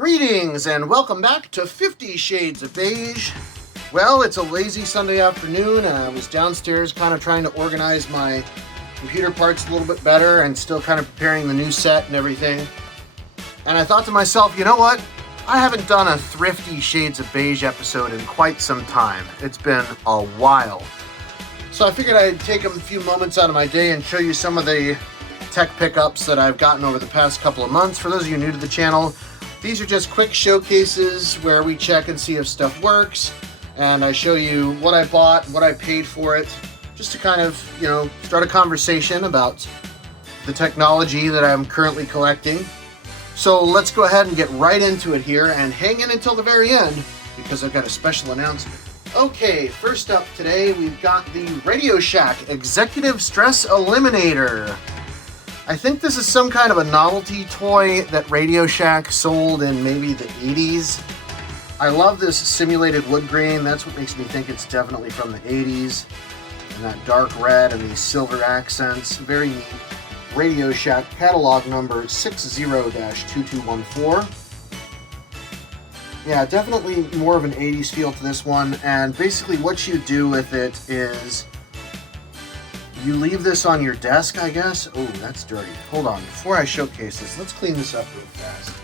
Greetings and welcome back to 50 Shades of Beige. Well, it's a lazy Sunday afternoon and I was downstairs kind of trying to organize my computer parts a little bit better and still kind of preparing the new set and everything. And I thought to myself, you know what? I haven't done a Thrifty Shades of Beige episode in quite some time. It's been a while. So I figured I'd take a few moments out of my day and show you some of the tech pickups that I've gotten over the past couple of months. For those of you new to the channel, these are just quick showcases where we check and see if stuff works, and I show you what I bought, what I paid for it, just to kind of, start a conversation about the technology that I'm currently collecting. So let's go ahead and get right into it here and hang in until the very end because I've got a special announcement. Okay, first up today we've got the Radio Shack Executive Stress Eliminator. I think this is some kind of a novelty toy that Radio Shack sold in maybe the 80s. I love this simulated wood grain. That's what makes me think it's definitely from the 80s. And that dark red and these silver accents. Very neat. Radio Shack catalog number 60-2214. Yeah, definitely more of an 80s feel to this one. And basically what you do with it is you leave this on your desk, I guess. Oh, that's dirty. Hold on. Before I showcase this, let's clean this up real fast.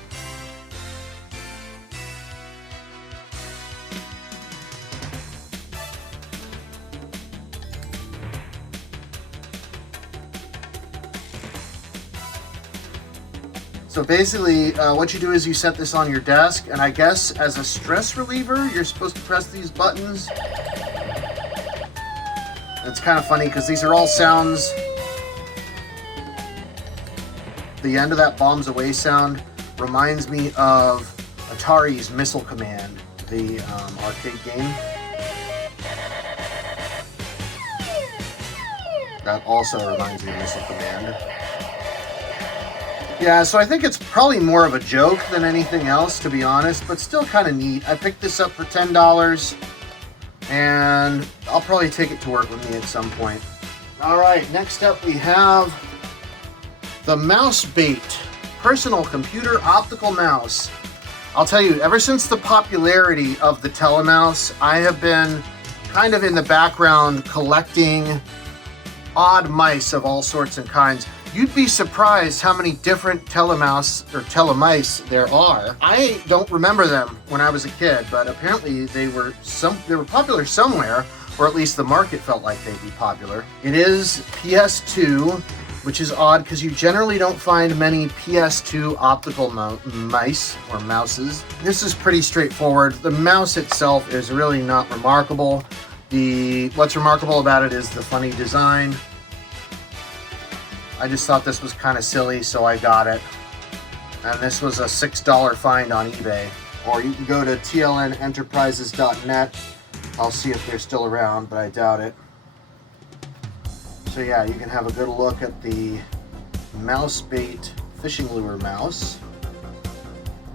So basically, what you do is you set this on your desk, and I guess as a stress reliever, you're supposed to press these buttons. It's kind of funny because these are all sounds. The end of that bombs away sound reminds me of Atari's Missile Command, the arcade game. That also reminds me of Missile Command. Yeah, so I think it's probably more of a joke than anything else, to be honest, but still kind of neat. I picked this up for $10. And I'll probably take it to work with me at some point. All right, next up we have the Mouse Bait Personal Computer Optical Mouse. I'll tell you, ever since the popularity of the Telemouse, I have been kind of in the background collecting odd mice of all sorts and kinds. You'd be surprised how many different Telemice there are. I don't remember them when I was a kid, but apparently they were popular somewhere, or at least the market felt like they'd be popular. It is PS2, which is odd because you generally don't find many PS2 optical mice or mouses. This is pretty straightforward. The mouse itself is really not remarkable. What's remarkable about it is the funny design. I just thought this was kind of silly, so I got it. And this was a $6 find on eBay. Or you can go to tlnenterprises.net. I'll see if they're still around, but I doubt it. So yeah, you can have a good look at the Mouse Bait fishing lure mouse.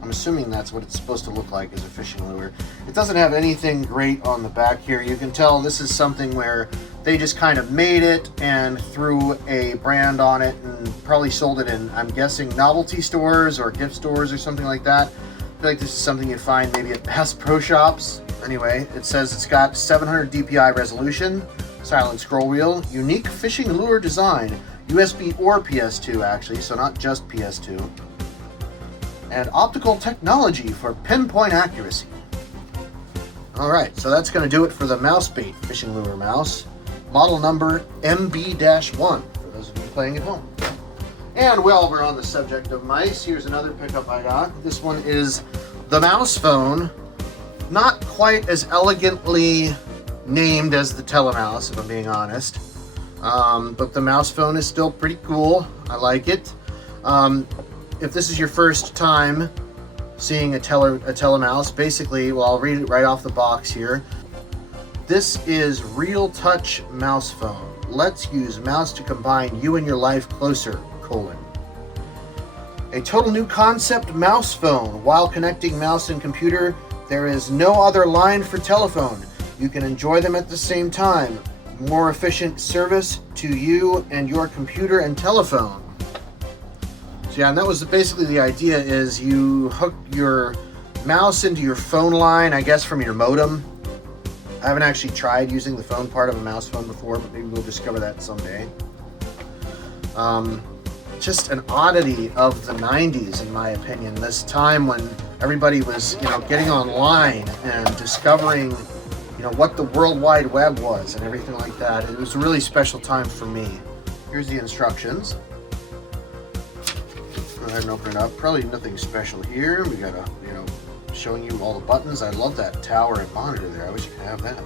I'm assuming that's what it's supposed to look like, as a fishing lure. It doesn't have anything great on the back here. You can tell this is something where they just kind of made it and threw a brand on it and probably sold it in, I'm guessing, novelty stores or gift stores or something like that. I feel like this is something you'd find maybe at Bass Pro Shops. Anyway, it says it's got 700 DPI resolution, silent scroll wheel, unique fishing lure design, USB or PS2 actually, so not just PS2, and optical technology for pinpoint accuracy. Alright, so that's going to do it for the Mouse Bait fishing lure mouse. Model number MB-1 for those of you playing at home. And while we're on the subject of mice, here's another pickup I got. This one is the mouse phone. Not quite as elegantly named as the Telemouse, if I'm being honest. But the mouse phone is still pretty cool. I like it. If this is your first time seeing a Telemouse, basically, well, I'll read it right off the box here. This is Real Touch Mouse Phone. Let's use mouse to combine you and your life closer, : A total new concept mouse phone. While connecting mouse and computer, there is no other line for telephone. You can enjoy them at the same time. More efficient service to you and your computer and telephone. So yeah, and that was basically the idea, is you hook your mouse into your phone line, I guess from your modem. I haven't actually tried using the phone part of a mouse phone before, but maybe we'll discover that someday. Just an oddity of the 90s, in my opinion. This time when everybody was, getting online and discovering, what the World Wide Web was and everything like that. It was a really special time for me. Here's the instructions. Go ahead and open it up. Probably nothing special here. We got showing you all the buttons. I love that tower and monitor there. I wish I could have that.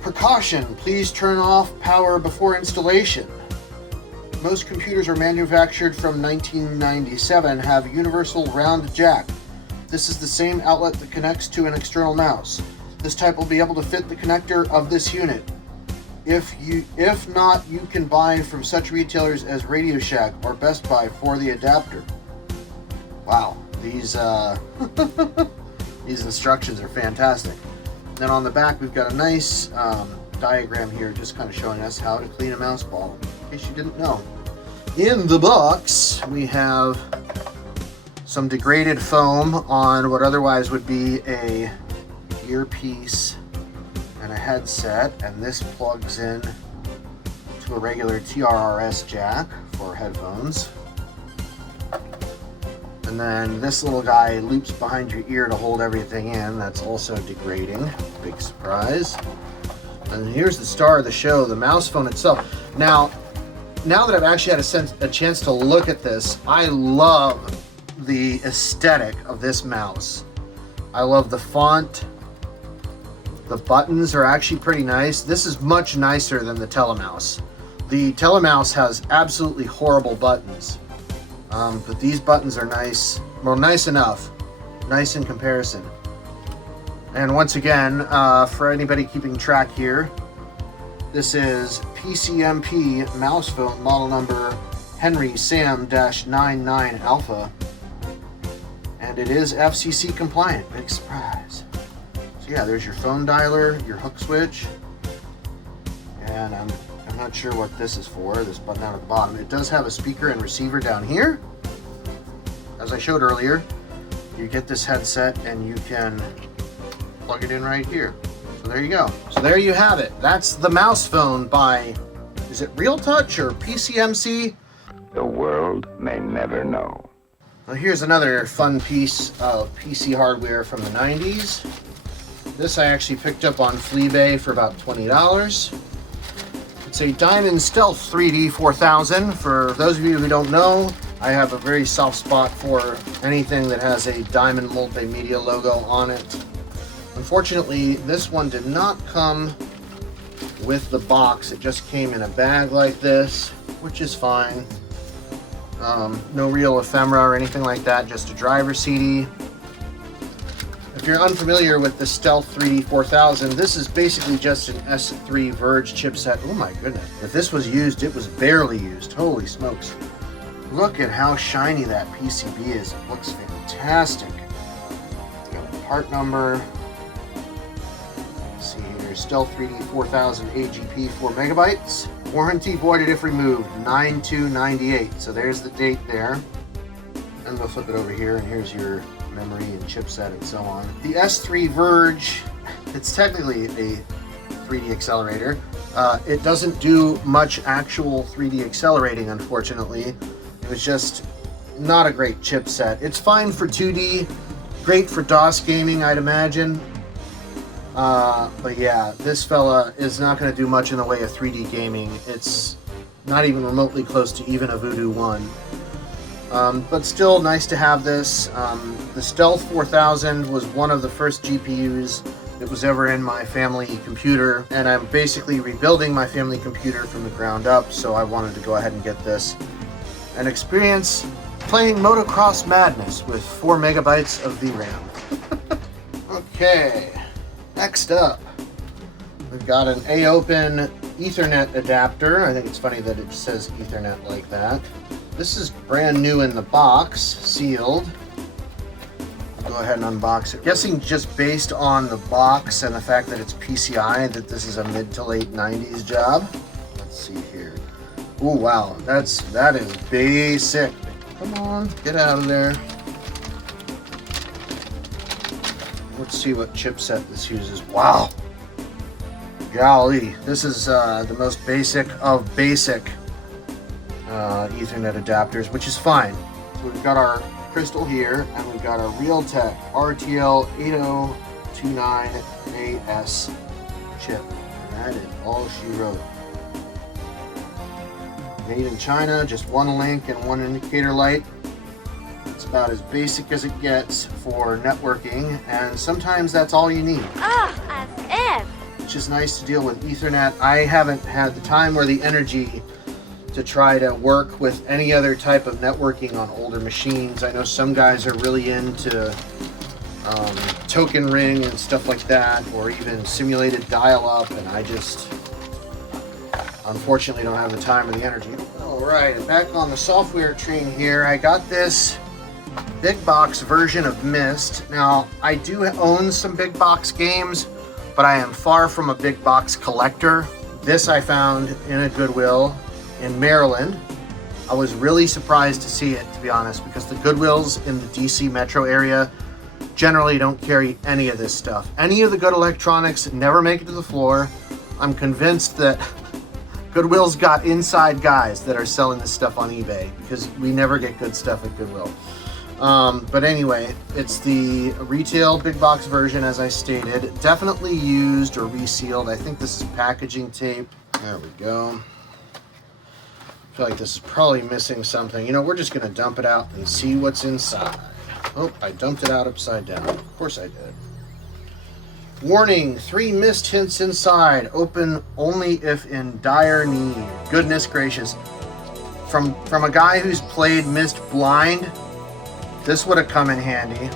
Precaution, please turn off power before installation. Most computers are manufactured from 1997, have a universal round jack. This is the same outlet that connects to an external mouse. This type will be able to fit the connector of this unit. If not, you can buy from such retailers as Radio Shack or Best Buy for the adapter. Wow, these these instructions are fantastic. Then on the back, we've got a nice diagram here, just kind of showing us how to clean a mouse ball, in case you didn't know. In the box, we have some degraded foam on what otherwise would be a earpiece and a headset, and this plugs in to a regular TRRS jack for headphones. And then this little guy loops behind your ear to hold everything in. That's also degrading. Big surprise. And here's the star of the show, the mouse phone itself. Now that I've actually had a chance to look at this, I love the aesthetic of this mouse. I love the font. The buttons are actually pretty nice. This is much nicer than the Telemouse. The Telemouse has absolutely horrible buttons. But these buttons are nice. Well, nice enough. Nice in comparison. And once again, for anybody keeping track here, this is PCMP mouse phone model number Henry Sam-99 Alpha. And it is FCC compliant. Big surprise. So yeah, there's your phone dialer, your hook switch. And I'm not sure what this is for, this button down at the bottom. It does have a speaker and receiver down here. As I showed earlier, you get this headset and you can plug it in right here. So there you go. So there you have it. That's the mouse phone by, is it Real Touch or PCMC? The world may never know. Well, here's another fun piece of PC hardware from the 90s. This I actually picked up on Fleabay for about $20. It's a Diamond Stealth 3D 4000. For those of you who don't know, I have a very soft spot for anything that has a Diamond Multimedia logo on it. Unfortunately, this one did not come with the box. It just came in a bag like this, which is fine. No real ephemera or anything like that, just a driver CD. If you're unfamiliar with the Stealth 3D 4000, this is basically just an S3 Verge chipset. Oh my goodness. If this was used, it was barely used. Holy smokes. Look at how shiny that PCB is. It looks fantastic. Got a part number. Let's see here. Stealth 3D 4000 AGP 4 megabytes. Warranty voided if removed, 9/2/98. So there's the date there. And we'll flip it over here, and here's your memory and chipset and so on. The S3 Verge, it's technically a 3D accelerator. It doesn't do much actual 3D accelerating, unfortunately. It was just not a great chipset. It's fine for 2D, great for DOS gaming, I'd imagine. But yeah, this fella is not going to do much in the way of 3D gaming. It's not even remotely close to even a Voodoo 1. But still nice to have this. The Stealth 4000 was one of the first GPUs that was ever in my family computer, and I'm basically rebuilding my family computer from the ground up, so I wanted to go ahead and get this and experience playing Motocross Madness with 4 megabytes of VRAM. Okay, next up, we've got an A-Open Ethernet adapter. I think it's funny that it says Ethernet like that. This is brand new in the box, sealed. I'll go ahead and unbox it. Guessing just based on the box and the fact that it's PCI that this is a mid to late 90s job. Let's see here. Oh wow, that is basic. Come on, get out of there. Let's see what chipset this uses. Wow. Golly, this is the most basic of basic Ethernet adapters, which is fine. So we've got our crystal here, and we've got our Realtek RTL 8029AS chip. That is all she wrote. Made in China, just one link and one indicator light. It's about as basic as it gets for networking, and sometimes that's all you need. As if. It's just nice to deal with Ethernet. I haven't had the time or the energy to try to work with any other type of networking on older machines. I know some guys are really into token ring and stuff like that, or even simulated dial-up, and I just unfortunately don't have the time or the energy. All right, back on the software train here. I got this big box version of Myst. Now, I do own some big box games, but I am far from a big box collector. This I found in a Goodwill in Maryland. I was really surprised to see it, to be honest, because the Goodwills in the DC metro area generally don't carry any of this stuff. Any of the good electronics never make it to the floor. I'm convinced that Goodwill's got inside guys that are selling this stuff on eBay, because we never get good stuff at Goodwill. But anyway, it's the retail big box version, as I stated. Definitely used or resealed. I think this is packaging tape. There we go. I feel like this is probably missing something. You know, we're just going to dump it out and see what's inside. Oh, I dumped it out upside down. Of course I did. Warning, 3 Myst hints inside. Open only if in dire need. Goodness gracious. From a guy who's played Myst blind, this would have come in handy.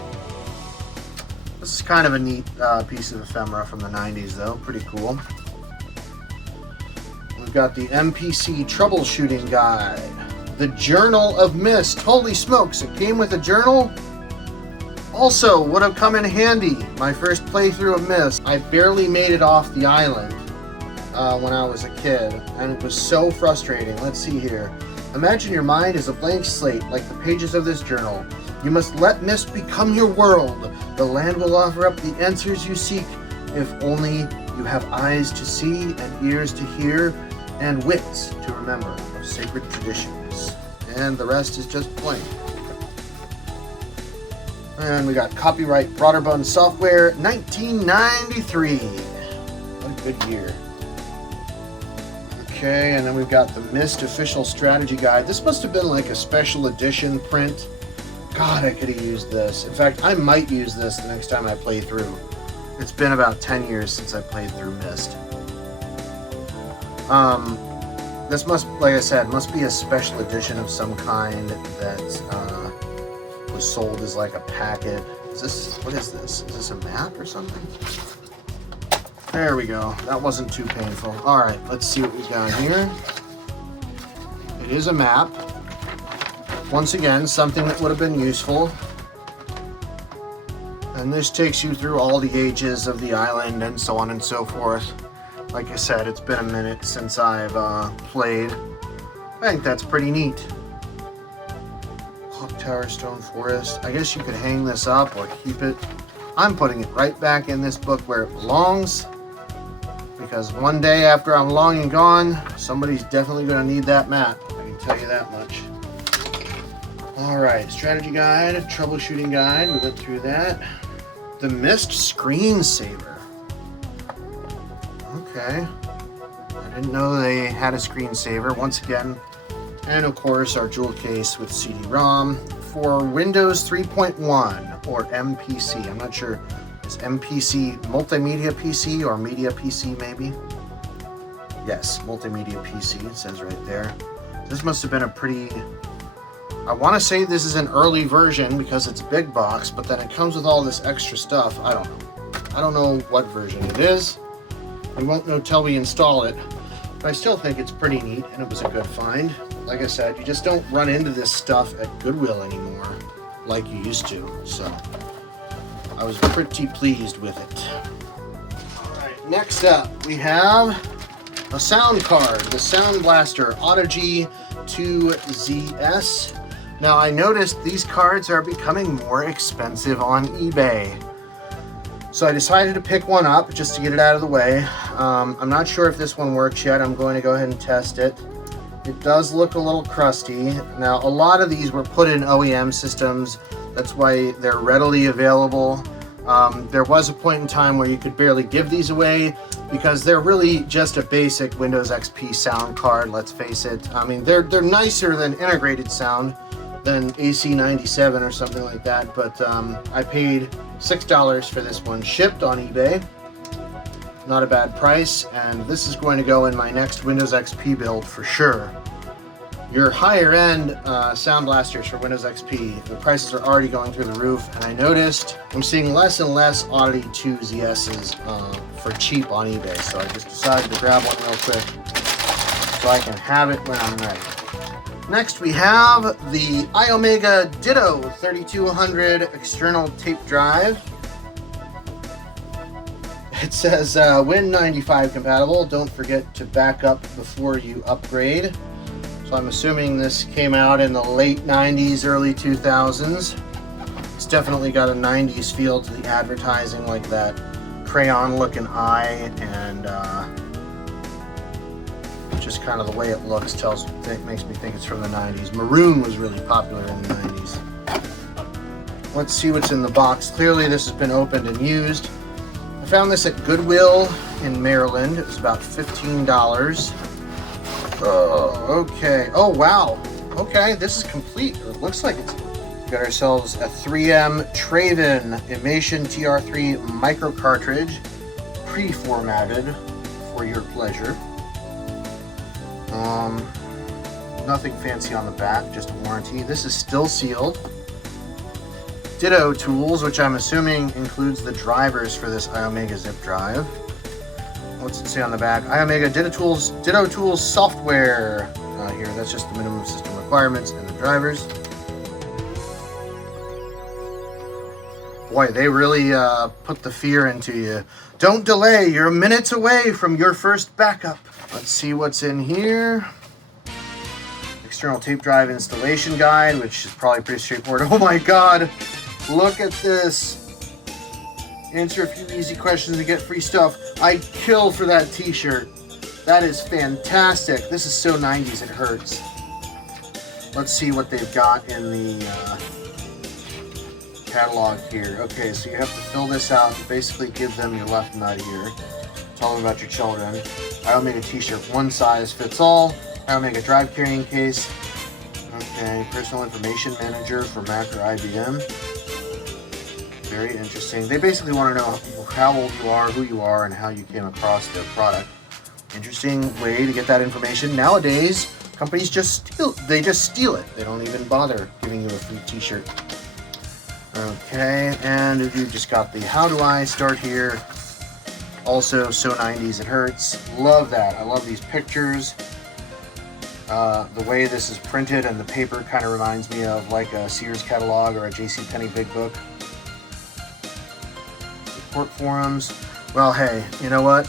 This is kind of a neat piece of ephemera from the 90s, though. Pretty cool. We've got the MPC troubleshooting guide. The Journal of Myst. Holy smokes, it came with a journal? Also, would have come in handy. My first playthrough of Myst. I barely made it off the island when I was a kid, and it was so frustrating. Let's see here. Imagine your mind is a blank slate, like the pages of this journal. You must let Myst become your world. The land will offer up the answers you seek, if only you have eyes to see and ears to hear and wits to remember of sacred traditions. And the rest is just blank. And we got copyright Broderbund Software, 1993. What a good year. Okay, and then we've got the Myst Official Strategy Guide. This must have been like a special edition print. God, I could have used this. In fact, I might use this the next time I play through. It's been about 10 years since I played through Myst. This must, like I said, must be a special edition of some kind that was sold as like a packet. Is this, what is this? Is this a map or something? There we go. That wasn't too painful. All right, let's see what we got here. It is a map. Once again, something that would have been useful. And this takes you through all the ages of the island and so on and so forth. Like I said, it's been a minute since I've played. I think that's pretty neat. Clock Tower, Stone Forest. I guess you could hang this up or keep it. I'm putting it right back in this book where it belongs. Because one day after I'm long and gone, somebody's definitely going to need that map. I can tell you that much. Alright, strategy guide, troubleshooting guide, we went through that. The Myst screensaver. Okay. I didn't know they had a screensaver, once again. And of course, our jewel case with CD-ROM for Windows 3.1 or MPC. I'm not sure. Is MPC multimedia PC or media PC maybe? Yes, multimedia PC, it says right there. This must have been a pretty... I want to say this is an early version because it's big box, but then it comes with all this extra stuff. I don't know. I don't know what version it is. We won't know till we install it, but I still think it's pretty neat and it was a good find. Like I said, you just don't run into this stuff at Goodwill anymore like you used to, so I was pretty pleased with it. All right, next up we have a sound card, the Sound Blaster Audigy 2ZS. Now I noticed these cards are becoming more expensive on eBay. So I decided to pick one up just to get it out of the way. I'm not sure if this one works yet. I'm going to go ahead and test it. It does look a little crusty. Now, a lot of these were put in OEM systems. That's why they're readily available. There was a point in time where you could barely give these away because they're really just a basic Windows XP sound card, let's face it. I mean, they're nicer than integrated sound, than AC97 or something like that, but I paid $6 for this one, shipped on eBay. Not a bad price, and this is going to go in my next Windows XP build for sure. Your higher end sound blasters for Windows XP, the prices are already going through the roof, and I noticed I'm seeing less and less Audigy 2ZS's for cheap on eBay, so I just decided to grab one real quick so I can have it when I'm ready. Next we have the iOmega Ditto 3200 external tape drive. It says Win95 compatible. Don't forget to back up before you upgrade. So I'm assuming this came out in the late 90s, early 2000s. It's definitely got a 90s feel to the advertising, like that crayon looking eye, and just kind of the way it looks makes me think it's from the 90s. Maroon was really popular in the 90s. Let's see what's in the box. Clearly this has been opened and used. I found this at Goodwill in Maryland. It was about $15. Oh, okay. Oh, wow. Okay, this is complete. It looks like it's... We got ourselves a 3M Traven Imation TR3 micro cartridge, pre-formatted for your pleasure. Nothing fancy on the back, just a warranty. This is still sealed. Ditto tools, which I'm assuming includes the drivers for this iOmega zip drive. What's it say on the back? iOmega Ditto Tools software. Here, that's just the minimum system requirements and the drivers. Boy, they really put the fear into you. Don't delay, you're minutes away from your first backup. Let's see what's in here. External tape drive installation guide, which is probably pretty straightforward. Oh my God, look at this. Answer a few easy questions and get free stuff. I'd kill for that t-shirt. That is fantastic. This is so 90s, it hurts. Let's see what they've got in the catalog here. Okay, so you have to fill this out and basically give them your left nut here. Tell them about your children. iOmega t-shirt, one size fits all. iOmega drive carrying case. Okay, personal information manager for Mac or IBM. Very interesting. They basically want to know how old you are, who you are, and how you came across their product. Interesting way to get that information. Nowadays, companies just steal it. They don't even bother giving you a free t-shirt. Okay, and if you just got the how do I start here. Also, so 90s it hurts. Love that. I love these pictures. The way this is printed and the paper kind of reminds me of like a Sears catalog or a JCPenney Big Book. Support forums. Well, hey, you know what?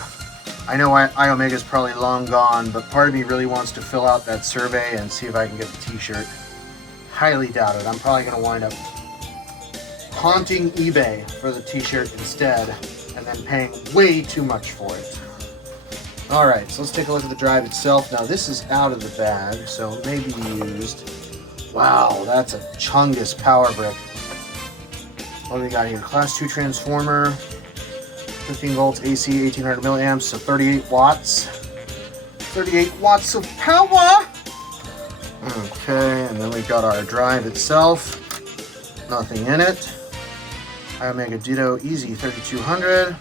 I know iOmega is probably long gone, but part of me really wants to fill out that survey and see if I can get the t-shirt. Highly doubt it. I'm probably going to wind up haunting eBay for the t-shirt instead, and then paying way too much for it. Alright, so let's take a look at the drive itself. Now this is out of the bag, so it may be used. Wow, that's a chungus power brick. What do we got here? Class 2 transformer, 15 volts AC, 1800 milliamps, so 38 watts. 38 watts of power! Okay, and then we've got our drive itself. Nothing in it. iOmega Ditto Easy 3200.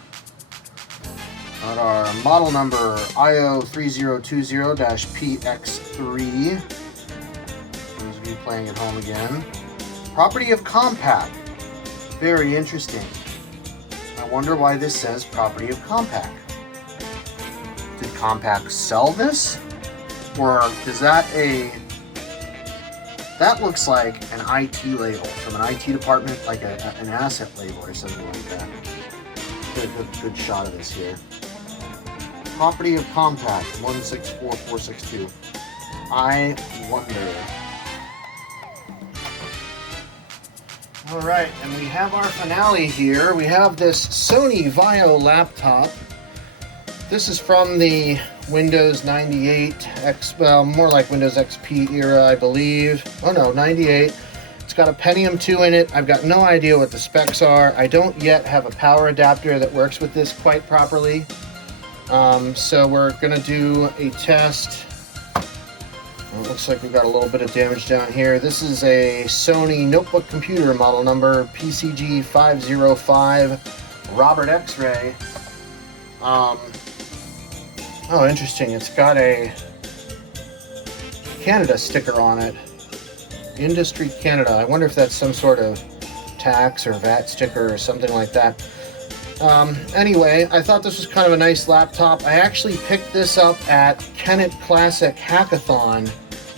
Got our model number IO3020-PX3. Those of you playing at home again. Property of Compaq. Very interesting. I wonder why this says property of Compaq. Did Compaq sell this? Or is that a... That looks like an IT label from an IT department, like an asset label or something like that. Get a good shot of this here. Property of Compact 164462. I wonder. All right, and we have our finale here. We have this Sony Vaio laptop. This is from the Windows 98 well, more like Windows XP era, I believe. Oh no, 98. It's got a Pentium 2 in it. I've got no idea what the specs are. I don't yet have a power adapter that works with this quite properly. So we're gonna do a test. It looks like we've got a little bit of damage down here. This is a Sony notebook computer, model number PCG505 Robert X-Ray. Oh, interesting. It's got a Canada sticker on it. Industry Canada. I wonder if that's some sort of tax or VAT sticker or something like that. Anyway, I thought this was kind of a nice laptop. I actually picked this up at Kennett Classic Hackathon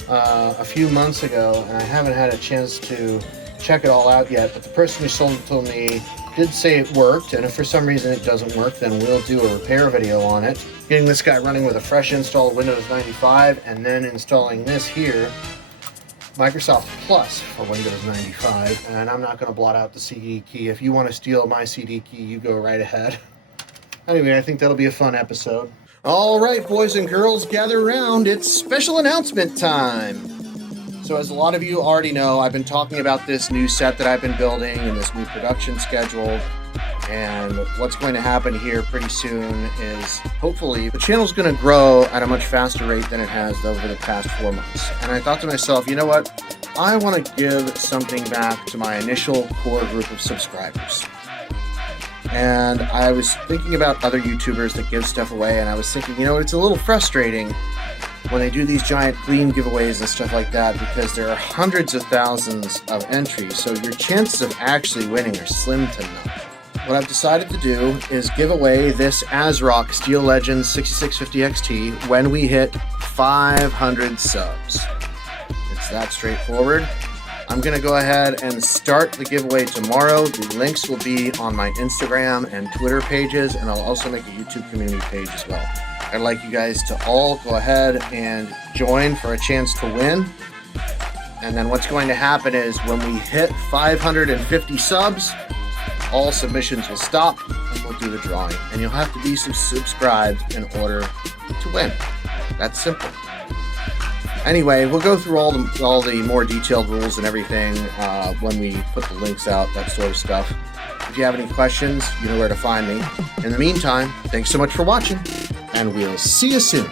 a few months ago, and I haven't had a chance to check it all out yet, but the person who sold it to me did say it worked, and if for some reason it doesn't work, then we'll do a repair video on it. Getting this guy running with a fresh install of Windows 95, and then installing this here, Microsoft Plus for Windows 95, and I'm not going to blot out the CD key. If you want to steal my CD key, you go right ahead. Anyway, I think that'll be a fun episode. All right, boys and girls, gather around. It's special announcement time. So as a lot of you already know, I've been talking about this new set that I've been building and this new production schedule. And what's going to happen here pretty soon is hopefully the channel's going to grow at a much faster rate than it has over the past 4 months. And I thought to myself, you know what? I want to give something back to my initial core group of subscribers. And I was thinking about other YouTubers that give stuff away, and I was thinking, you know, it's a little frustrating when they do these giant Gleam giveaways and stuff like that, because there are hundreds of thousands of entries, so your chances of actually winning are slim to none. What I've decided to do is give away this ASRock Steel Legends 6650 XT when we hit 500 subs. It's that straightforward. I'm going to go ahead and start the giveaway tomorrow. The links will be on my Instagram and Twitter pages, and I'll also make a YouTube community page as well. I'd like you guys to all go ahead and join for a chance to win. And then what's going to happen is when we hit 550 subs, all submissions will stop and we'll do the drawing. And you'll have to be subscribed in order to win. That's simple. Anyway, we'll go through all the more detailed rules and everything when we put the links out, that sort of stuff. If you have any questions, you know where to find me. In the meantime, thanks so much for watching, and we'll see you soon.